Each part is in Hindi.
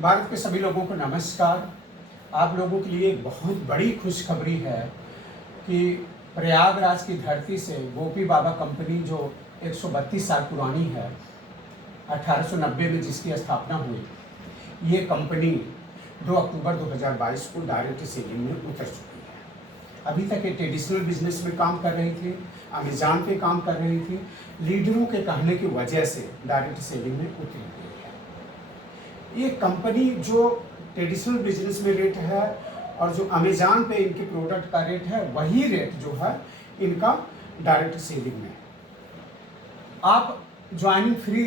भारत के सभी लोगों को नमस्कार। आप लोगों के लिए एक बहुत बड़ी खुशखबरी है कि प्रयागराज की धरती से गोपी बाबा कंपनी जो 132 साल पुरानी है, 1890 में जिसकी स्थापना हुई, ये कंपनी 2 अक्टूबर 2022 को डायरेक्ट सेलिंग में उतर चुकी है। अभी तक ये ट्रेडिशनल बिजनेस में काम कर रही थी, अमेज़न पे काम कर रही थी। लीडरों के कहने की वजह से डायरेक्ट सेलिंग में उतरी गई है। ये कंपनी जो ट्रेडिशनल बिजनेस में रेट है और जो अमेज़न पे इनके प्रोडक्ट का रेट है, वही रेट जो है इनका डायरेक्ट सेलिंग में। आप ज्वाइनिंग फ्री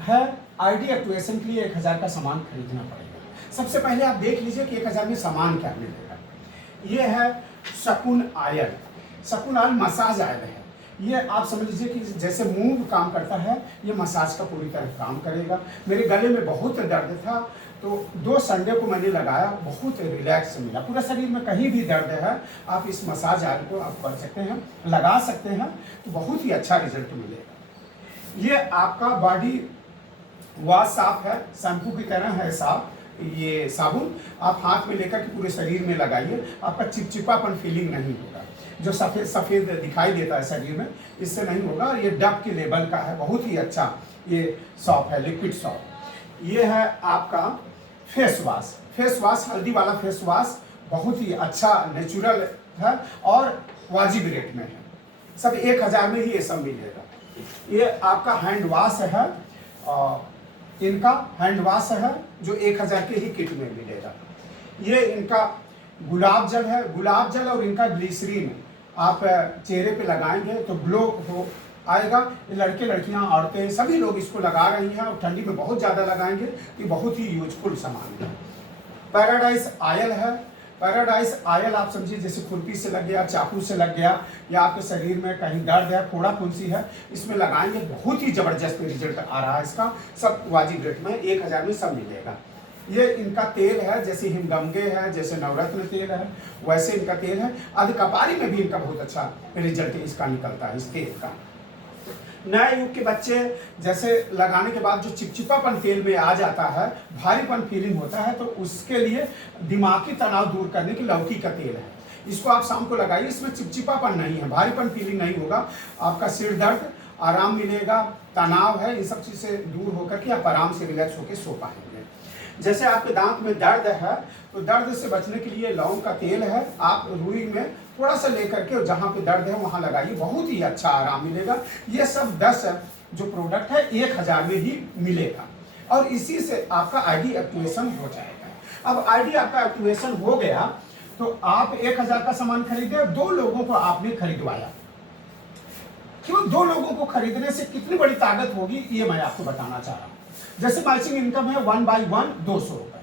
है। आईडी एक्टिवेशन के लिए 1000 का सामान खरीदना पड़ेगा। सबसे पहले आप देख लीजिए कि 1000 में सामान क्या मिलेगा। ये है शकुन आयल। शकुन आयल मसाज आयल है। ये आप समझ लीजिए कि जैसे मूव काम करता है, ये मसाज का पूरी तरह काम करेगा। मेरे गले में बहुत दर्द था, तो 2 संडे को मैंने लगाया, बहुत रिलैक्स मिला। पूरा शरीर में कहीं भी दर्द है, आप इस मसाज आयल को आप कर सकते हैं, लगा सकते हैं, तो बहुत ही अच्छा रिजल्ट मिलेगा। ये आपका बॉडी वॉश साफ है, शैम्पू की तरह है साफ। ये साबुन आप हाथ में लेकर के पूरे शरीर में लगाइए, आपका चिपचिपापन फीलिंग नहीं होगा। जो सफ़ेद सफ़ेद दिखाई देता है शरीर में, इससे नहीं होगा। ये डब के लेवल का है, बहुत ही अच्छा ये सॉप है, लिक्विड सॉप। ये है आपका फेस वॉश। फेस वॉश हल्दी वाला फेस वॉश बहुत ही अच्छा नेचुरल है और वाजिब रेट में है। सब 1000 में ही ये सब मिलेगा। ये आपका हैंड वॉश है, इनका हैंड वॉश है जो 1000 के ही किट में मिलेगा। ये इनका गुलाब जल है। गुलाब जल और इनका ग्लिसरीन आप चेहरे पे लगाएंगे तो ग्लो हो आएगा। ये लड़के लड़कियां औरतें सभी लोग इसको लगा रही हैं और ठंडी में बहुत ज़्यादा लगाएंगे। ये बहुत ही यूजफुल सामान है। पैराडाइज आयल है। पैराडाइज आयल आप समझिए जैसे खुरपी से लग गया, चाकू से लग गया, या आपके शरीर में कहीं दर्द है, फोड़ा फुंसी है, इसमें लगाएंगे, बहुत ही ज़बरदस्त रिजल्ट आ रहा है इसका। सब वाजिब रेट में 1000 में सब मिलेगा। ये इनका तेल है, जैसे हिमगंगे है, जैसे नवरत्न तेल है, वैसे इनका तेल है। अधिकपारी में भी इनका बहुत अच्छा रिजल्ट इसका निकलता है, इस तेल का। नए युग के बच्चे जैसे लगाने के बाद जो चिपचिपापन तेल में आ जाता है, भारीपन फीलिंग होता है, तो उसके लिए दिमागी तनाव दूर करने की लौकी का तेल है। इसको आप शाम को लगाइए, इसमें चिपचिपापन नहीं है, भारीपन फीलिंग नहीं होगा। आपका सिर दर्द आराम मिलेगा, तनाव है, इन सब चीज़ से दूर होकर के आप आराम से रिलैक्स होकर सो पाएंगे। जैसे आपके दांत में दर्द है, तो दर्द से बचने के लिए लौंग का तेल है, आप रुई में थोड़ा सा लेकर के जहाँ पे दर्द है वहाँ लगाइए, बहुत ही अच्छा आराम मिलेगा। ये सब 10 जो प्रोडक्ट है 1000 में ही मिलेगा और इसी से आपका आईडी एक्टिवेशन हो जाएगा। अब आईडी आपका एक्टिवेशन हो गया तो आप 1000 का सामान खरीदे, 2 लोगों को आपने खरीदवाया। क्यों 2 लोगों को खरीदने से कितनी बड़ी ताकत होगी, ये मैं आपको बताना चाह रहा हूँ। जैसे मैचिंग इनकम है 1 बाई 1 200 रुपए,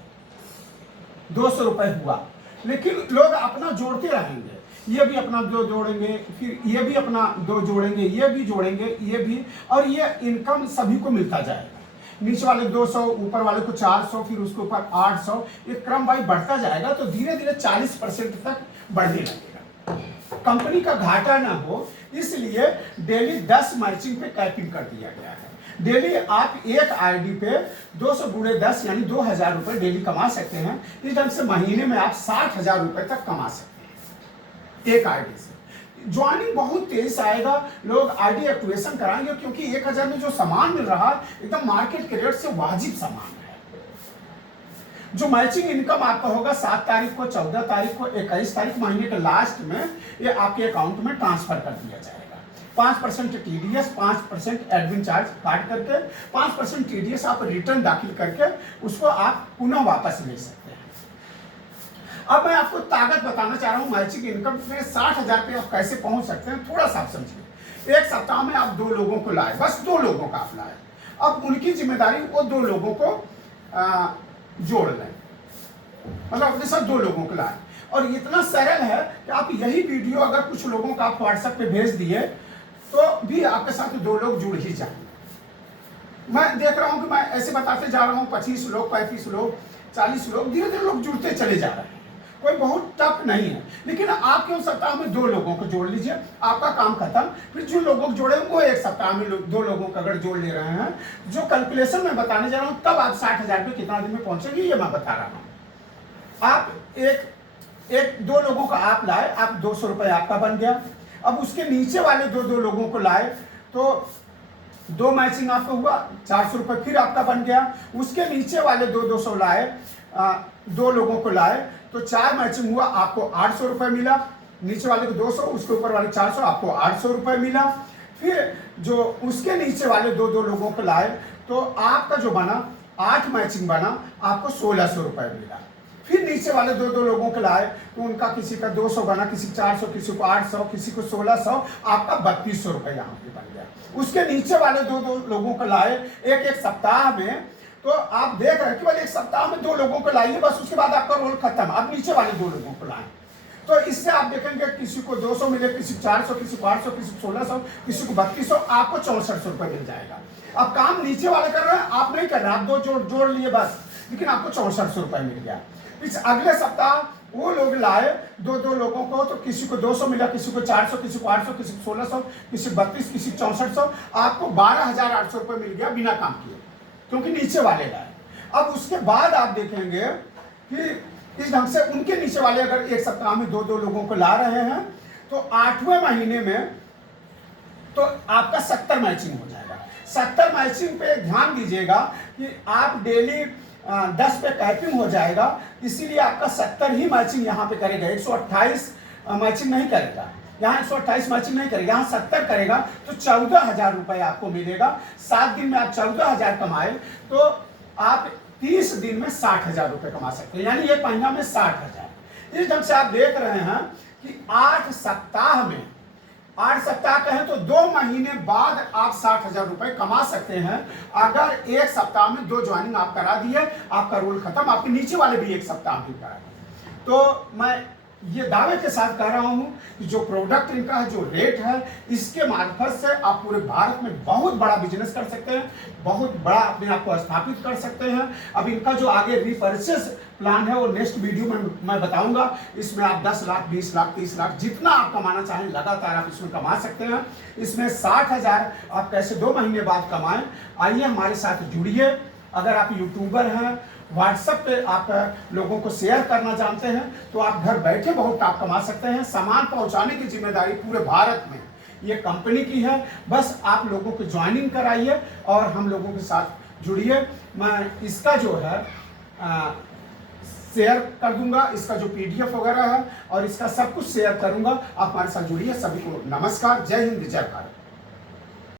200 रुपए हुआ, लेकिन लोग अपना जोड़ते रहेंगे। ये भी अपना 2 जोड़ेंगे, फिर ये भी अपना 2 जोड़ेंगे, ये भी जोड़ेंगे, ये भी, और ये इनकम सभी को मिलता जाएगा। नीचे वाले 200, ऊपर वाले को 400, फिर उसके ऊपर 800, ये क्रम वाइज बढ़ता जाएगा, तो धीरे धीरे 40% तक बढ़ने लगेगा। कंपनी का घाटा ना हो इसलिए डेली 10 मैचिंग पे कैपिंग कर दिया गया है। डेली आप एक आईडी पे 200 गुणे 10 यानी 2000 रुपए डेली कमा सकते हैं। इस ढंग से महीने में आप 60,000 रुपए तक कमा सकते हैं एक आईडी से। ज्वाइनिंग बहुत तेज आएगा, लोग आईडी एक्टिवेशन कराएंगे, क्योंकि 1000 में जो सामान मिल रहा है एकदम मार्केट के रेट से वाजिब सामान है। जो मैचिंग इनकम आपका होगा 7 तारीख को, 14 तारीख को, 21 तारीख, महीने के लास्ट में ये आपके अकाउंट में ट्रांसफर कर दिया जाएगा। 5% टीडीएस, 5% एडमिन चार्ज काट करके, 5% टीडीएस आप रिटर्न दाखिल करके उसको आप पुनः वापस ले सकते हैं। अब मैं आपको ताकत बताना चाह रहा हूं, मैचिंग इनकम में 60,000 पे आप कैसे पहुंच सकते हैं, थोड़ा सा आप समझिए। एक सप्ताह में आप 2 लोगों को लाए, बस 2 लोगों का आप लाए। अब उनकी जिम्मेदारी वो 2 लोगों को जोड़ लें, मतलब अपने साथ 2 लोगों को लाए। और इतना सरल है कि आप यही वीडियो अगर कुछ लोगों का आप व्हाट्सएप पे भेज दिए तो भी आपके साथ 2 लोग जुड़ ही जाएंगे। मैं देख रहा हूं कि मैं ऐसे बताते जा रहा हूं, 25 लोग, 35 लोग, 40 लोग, धीरे धीरे लोग जुड़ते चले जा रहे हैं। कोई बहुत टफ नहीं है। लेकिन आप क्यों सप्ताह में 2 लोगों को जोड़ लीजिए, आपका काम खत्म। फिर जो लोगों को जोड़े वो एक सप्ताह में 2 लोगों को अगर जोड़ ले रहे हैं, जो कैलकुलेशन मैं बताने जा रहा हूँ, तब आप 60,000 पे कितना दिन में पहुंचेंगे ये मैं बता रहा हूँ। आप एक 2 लोगों का आप लाए, आप 200 रुपये आपका बन गया। अब उसके नीचे वाले 2 लोगों को लाए तो 2 मैचिंग आपका हुआ, 400 रुपये फिर आपका बन गया। उसके नीचे वाले 200 लाए, 2 लोगों को लाए तो 4 मैचिंग हुआ, आपको 800 रुपये मिला। नीचे वाले को 200, उसके ऊपर वाले 400, आपको 800 रुपये मिला। फिर जो उसके नीचे वाले 2 लोगों को लाए तो आपका जो बना 8 मैचिंग बना, आपको 1600 रुपये मिला। फिर नीचे वाले 2 लोगों को लाए तो उनका किसी का 200 बना, किसी 400, किसी को 800, किसी को 1600, आपका 3200 रुपये यहाँ पे बन गया। उसके नीचे वाले 2 लोगों को लाए एक सप्ताह में, तो आप देख रहे हैं कि एक सप्ताह में 2 लोगों को लाइए बस, उसके बाद आपका रोल खत्म। अब नीचे वाले 2 लोगों को लाए तो इससे आप देखेंगे किसी को 200 मिले, किसी को 400, किसी को 800, किसी को 1600, किसी को 3200, आपको 6400 रुपये मिल जाएगा। अब काम नीचे वाले कर रहे हैं, आप नहीं कर रहे, आप 2 जोड़ लिए बस, लेकिन आपको 6400 रुपये मिल गया। इस अगले सप्ताह वो लोग लाए 2 लोगों को, तो किसी को 200 मिला, किसी को 400, किसी को 800, किसी को 1600, किसी को 32, किसी को 6400, आपको 12,800 रुपये मिल गया बिना काम किए, क्योंकि नीचे वाले लाए। अब उसके बाद आप देखेंगे कि इस ढंग से उनके नीचे वाले अगर एक सप्ताह में 2 लोगों को ला रहे हैं तो 8वें महीने में तो आपका 70 मैचिंग हो जाएगा। 70 मैचिंग पे ध्यान दीजिएगा कि आप डेली 10 पे कैपिंग हो जाएगा, इसीलिए आपका 70 ही मैचिंग यहाँ पे करेगा, 128 मैचिंग नहीं करेगा। यहाँ 128 मैचिंग नहीं करेगा, यहाँ 70 करेगा तो 14,000 रुपये आपको मिलेगा। 7 दिन में आप 14,000 कमाए तो आप 30 दिन में 60,000 रुपये कमा सकते हैं, यानी 1 महीना में 60,000। इस ढंग से आप देख रहे हैं कि 8 सप्ताह में, 8 सप्ताह कहें तो 2 महीने बाद आप 60,000 रुपये कमा सकते हैं। अगर 1 सप्ताह में 2 ज्वाइनिंग आप करा दिए, आपका रोल खत्म, आपके नीचे वाले भी 1 सप्ताह में करा दिए। तो मैं ये दावे के साथ कह रहा हूं कि जो प्रोडक्ट इनका है, जो रेट है, इसके मार्फत से आप पूरे भारत में बहुत बड़ा बिजनेस कर सकते हैं, बहुत बड़ा अपने आप को स्थापित कर सकते हैं। अब इनका जो आगे रिपर्चेस प्लान है वो नेक्स्ट वीडियो में मैं बताऊंगा। इसमें आप 10 लाख, 20 लाख, 30 लाख जितना आप कमाना चाहें लगातार आप इसमें कमा सकते हैं। इसमें 60,000 आप कैसे 2 महीने बाद कमाएं, आइए हमारे साथ जुड़िए। अगर आप यूट्यूबर हैं, व्हाट्सएप पे आप लोगों को शेयर करना जानते हैं, तो आप घर बैठे बहुत टॉप कमा सकते हैं। सामान पहुंचाने की जिम्मेदारी पूरे भारत में ये कंपनी की है। बस आप लोगों को ज्वाइनिंग कराइए और हम लोगों के साथ जुड़िए। मैं इसका जो है शेयर कर दूंगा, इसका जो PDF वगैरह है और इसका सब कुछ शेयर करूंगा। आप हमारे साथ जुड़िए। सभी को नमस्कार, जय हिंद, जय भारत।